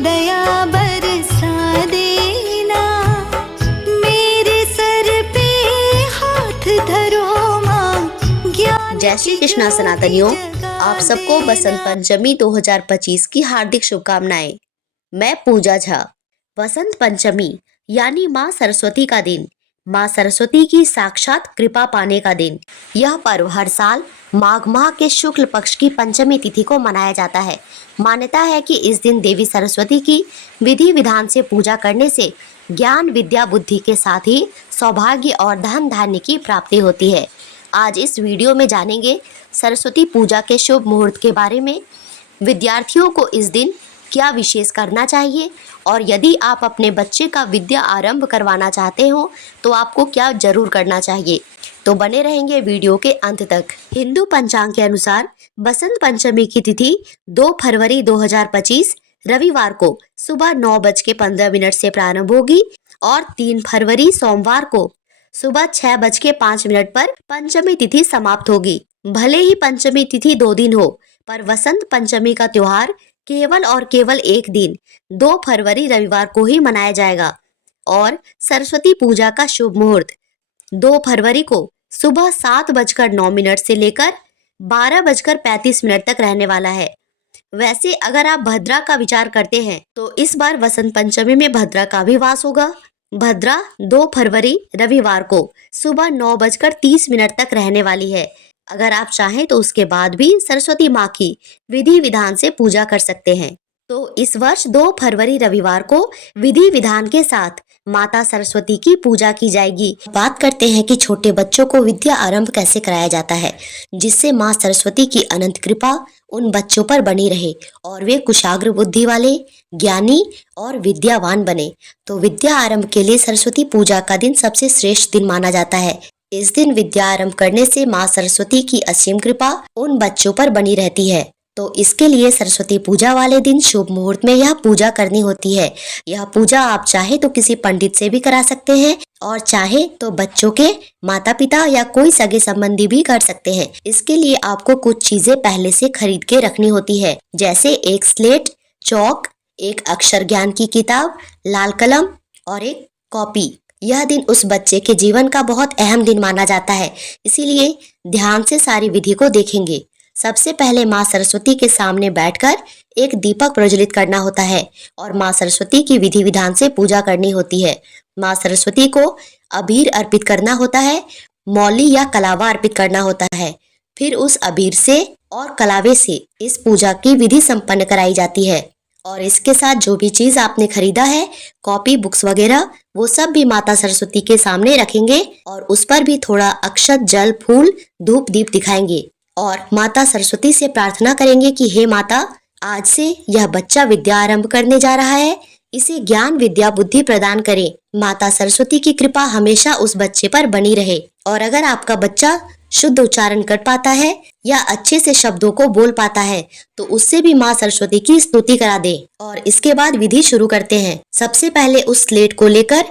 दया बरसा देना, मेरे सर पे हाथ धरो माँ, ज्ञान। जय श्री कृष्णा सनातनियों, आप सबको बसंत पंचमी 2025 की हार्दिक शुभकामनाएं। मैं पूजा झा। बसंत पंचमी यानी माँ सरस्वती का दिन, माँ सरस्वती की साक्षात कृपा पाने का दिन। यह पर्व हर साल माघ माह के शुक्ल पक्ष की पंचमी तिथि को मनाया जाता है। मान्यता है कि इस दिन देवी सरस्वती की विधि विधान से पूजा करने से ज्ञान, विद्या, बुद्धि के साथ ही सौभाग्य और धन धान्य की प्राप्ति होती है। आज इस वीडियो में जानेंगे सरस्वती पूजा के शुभ मुहूर्त के बारे में, विद्यार्थियों को इस दिन क्या विशेष करना चाहिए और यदि आप अपने बच्चे का विद्या आरंभ करवाना चाहते हो तो आपको क्या जरूर करना चाहिए। तो बने रहेंगे वीडियो के अंत तक। हिंदू पंचांग के अनुसार बसंत पंचमी की तिथि 2 फरवरी 2025 रविवार को सुबह 9:15 से प्रारंभ होगी और 3 फरवरी सोमवार को सुबह 6:05 पर पंचमी तिथि समाप्त होगी। भले ही पंचमी तिथि 2 दिन हो, पर वसंत पंचमी का त्योहार केवल और केवल एक दिन 2 फरवरी रविवार को ही मनाया जाएगा। और सरस्वती पूजा का शुभ मुहूर्त 2 फरवरी को सुबह 7:09 से लेकर 12:35 तक रहने वाला है। वैसे अगर आप भद्रा का विचार करते हैं तो इस बार वसंत पंचमी में भद्रा का भी वास होगा। भद्रा 2 फरवरी रविवार को सुबह 9:30 तक रहने वाली है। अगर आप चाहें तो उसके बाद भी सरस्वती माँ की विधि विधान से पूजा कर सकते हैं। तो इस वर्ष 2 फरवरी रविवार को विधि विधान के साथ माता सरस्वती की पूजा की जाएगी। बात करते हैं कि छोटे बच्चों को विद्या आरंभ कैसे कराया जाता है, जिससे माँ सरस्वती की अनंत कृपा उन बच्चों पर बनी रहे और वे कुशाग्र बुद्धि वाले, ज्ञानी और विद्यावान बने। तो विद्या आरंभ के लिए सरस्वती पूजा का दिन सबसे श्रेष्ठ दिन माना जाता है। इस दिन विद्या आरंभ करने से माँ सरस्वती की असीम कृपा उन बच्चों पर बनी रहती है। तो इसके लिए सरस्वती पूजा वाले दिन शुभ मुहूर्त में यह पूजा करनी होती है। यह पूजा आप चाहे तो किसी पंडित से भी करा सकते हैं और चाहे तो बच्चों के माता पिता या कोई सगे संबंधी भी कर सकते हैं। इसके लिए आपको कुछ चीजें पहले से खरीद के रखनी होती है, जैसे एक स्लेट, चौक, एक अक्षर ज्ञान की किताब, लाल कलम और एक कॉपी। यह दिन उस बच्चे के जीवन का बहुत अहम दिन माना जाता है, इसीलिए ध्यान से सारी विधि को देखेंगे। सबसे पहले माँ सरस्वती के सामने बैठकर एक दीपक प्रज्वलित करना होता है और माँ सरस्वती की विधि विधान से पूजा करनी होती है। माँ सरस्वती को अबीर अर्पित करना होता है, मौली या कलावा अर्पित करना होता है। फिर उस अबीर से और कलावे से इस पूजा की विधि संपन्न कराई जाती है। और इसके साथ जो भी चीज आपने खरीदा है, कॉपी, बुक्स वगैरह, वो सब भी माता सरस्वती के सामने रखेंगे और उस पर भी थोड़ा अक्षत, जल, फूल, धूप, दीप दिखाएंगे और माता सरस्वती से प्रार्थना करेंगे कि हे माता, आज से यह बच्चा विद्या आरंभ करने जा रहा है, इसे ज्ञान, विद्या, बुद्धि प्रदान करें। माता सरस्वती की कृपा हमेशा उस बच्चे पर बनी रहे। और अगर आपका बच्चा शुद्ध उच्चारण कर पाता है या अच्छे से शब्दों को बोल पाता है तो उससे भी माँ सरस्वती की स्तुति करा दे। और इसके बाद विधि शुरू करते हैं। सबसे पहले उस स्लेट को लेकर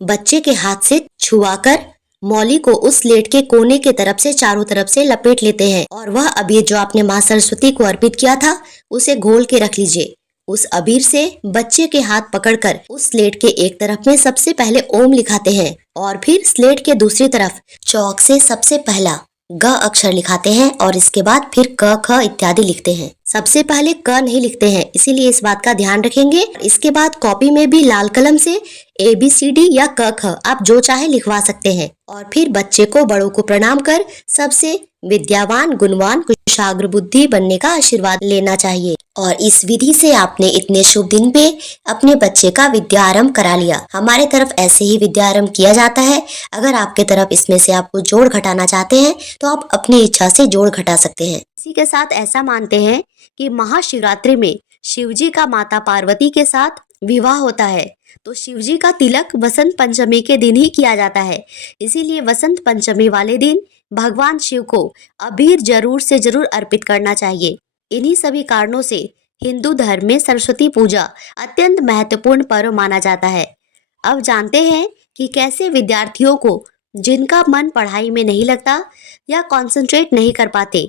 बच्चे के हाथ से छुआकर मौली को उस स्लेट के कोने के तरफ से चारों तरफ से लपेट लेते हैं और वह अबीर जो आपने माँ सरस्वती को अर्पित किया था उसे घोल के रख लीजिए। उस अबीर से बच्चे के हाथ पकड़कर उस स्लेट के एक तरफ में सबसे पहले ओम लिखाते हैं और फिर स्लेट के दूसरी तरफ चौक से सबसे पहला ग अक्षर लिखाते हैं और इसके बाद फिर क, ख इत्यादि लिखते हैं। सबसे पहले क नहीं लिखते हैं, इसीलिए इस बात का ध्यान रखेंगे। इसके बाद कॉपी में भी लाल कलम से ABCD या क, ख आप जो चाहे लिखवा सकते हैं और फिर बच्चे को बड़ों को प्रणाम कर सबसे विद्यावान, गुणवान, कुशाग्र बुद्धि बनने का आशीर्वाद लेना चाहिए। और इस विधि से आपने इतने शुभ दिन पे अपने बच्चे का विद्या आरंभ करा लिया। हमारे तरफ ऐसे ही विद्या आरंभ किया जाता है। अगर आपके तरफ इसमें से आपको जोड़ घटाना चाहते हैं तो आप अपनी इच्छा से जोड़ घटा सकते हैं। इसी के साथ ऐसा मानते हैं कि महाशिवरात्रि में शिवजी का माता पार्वती के साथ विवाह होता है, तो शिवजी का तिलक वसंत पंचमी के दिन ही किया जाता है। इसीलिए वसंत पंचमी वाले दिन भगवान शिव को अबीर जरूर से जरूर अर्पित करना चाहिए। इन्हीं सभी कारणों से हिंदू धर्म में सरस्वती पूजा अत्यंत महत्वपूर्ण पर्व माना जाता है। अब जानते हैं कि कैसे विद्यार्थियों को जिनका मन पढ़ाई में नहीं लगता या कंसंट्रेट नहीं कर पाते,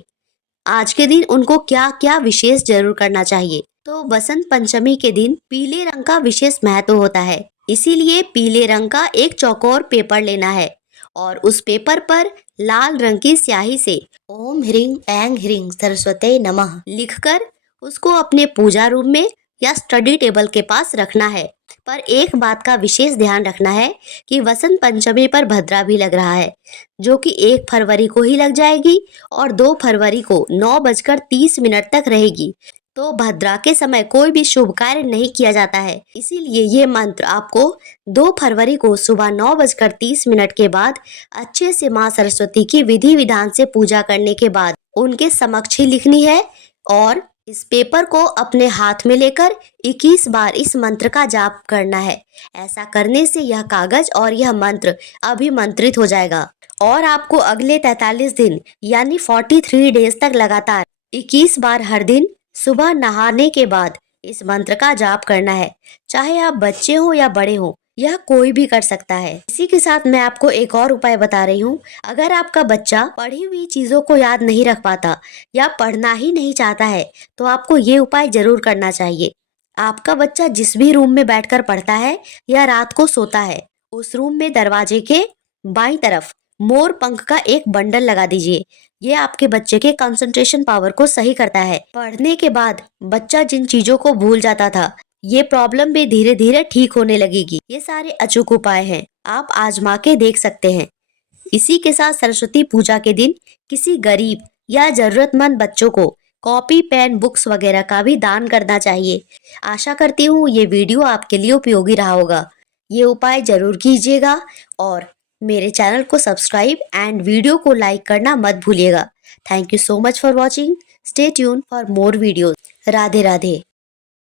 आज के दिन उनको क्या क्या विशेष जरूर करना चाहिए। तो बसंत पंचमी के दिन पीले रंग का विशेष महत्व होता है। इसीलिए पीले रंग का एक चौकोर पेपर लेना है और उस पेपर पर लाल रंग की स्याही से ओम ह्रीं ऐं ह्रीं सरस्वती नमः लिखकर उसको अपने पूजा रूम में या स्टडी टेबल के पास रखना है। पर एक बात का विशेष ध्यान रखना है कि वसंत पंचमी पर भद्रा भी लग रहा है, जो कि 1 फरवरी को ही लग जाएगी और 2 फरवरी को 9:30 तक रहेगी। तो भद्रा के समय कोई भी शुभ कार्य नहीं किया जाता है। इसीलिए ये मंत्र आपको 2 फरवरी को सुबह 9:30 के बाद अच्छे से माँ सरस्वती की विधि विधान से पूजा करने के बाद उनके समक्ष ही लिखनी है और इस पेपर को अपने हाथ में लेकर 21 बार इस मंत्र का जाप करना है। ऐसा करने से यह कागज और यह मंत्र अभिमंत्रित हो जाएगा और आपको अगले 43 दिन यानी 43 डेज तक लगातार 21 बार हर दिन सुबह नहाने के बाद इस मंत्र का जाप करना है। चाहे आप बच्चे हो या बड़े हो, यह कोई भी कर सकता है। इसी के साथ मैं आपको एक और उपाय बता रही हूँ। अगर आपका बच्चा पढ़ी हुई चीजों को याद नहीं रख पाता या पढ़ना ही नहीं चाहता है, तो आपको ये उपाय जरूर करना चाहिए। आपका बच्चा जिस भी रूम में बैठकर पढ़ता है या रात को सोता है, उस रूम में दरवाजे के बाईं तरफ मोर पंख का एक बंडल लगा दीजिए। ये आपके बच्चे के कंसंट्रेशन पावर को सही करता है। पढ़ने के बाद बच्चा जिन चीजों को भूल जाता था, ये प्रॉब्लम भी धीरे धीरे ठीक होने लगेगी। ये सारे अचूक उपाय हैं, आप आजमा के देख सकते हैं। इसी के साथ सरस्वती पूजा के दिन किसी गरीब या जरूरतमंद बच्चों को कॉपी, पेन, बुक्स वगैरह का भी दान करना चाहिए। आशा करती हूँ ये वीडियो आपके लिए उपयोगी रहा होगा। ये उपाय जरूर कीजिएगा और मेरे चैनल को सब्सक्राइब एंड वीडियो को लाइक करना मत भूलिएगा। Thank you so much for watching. Stay tune for more videos. Radhe Radhe.